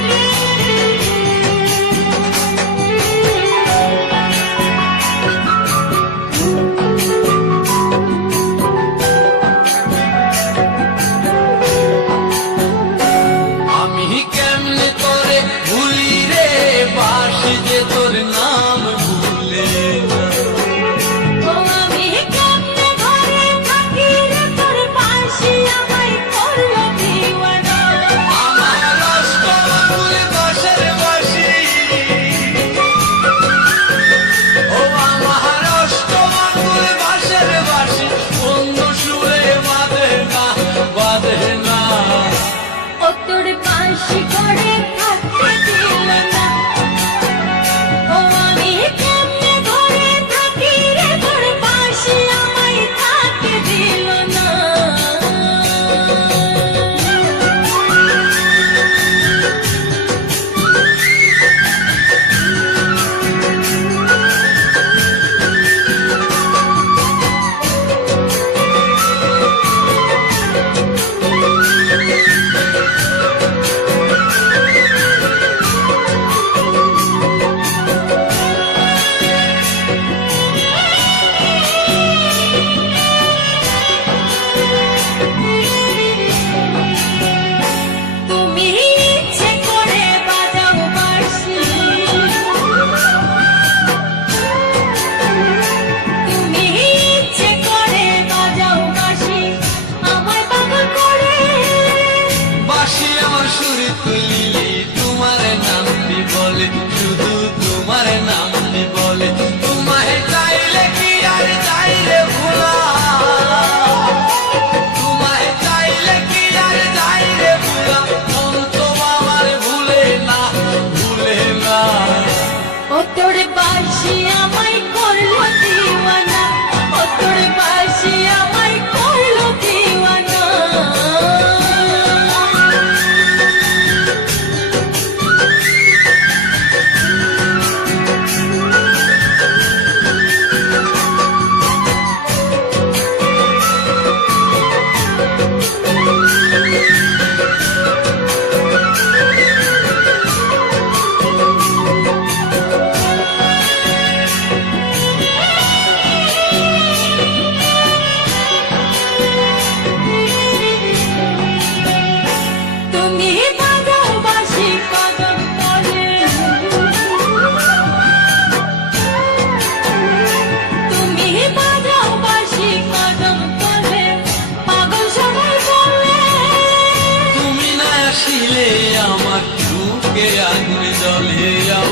me. সুর তুলিলে তোমার নামটি বলে আগুন জলে আমার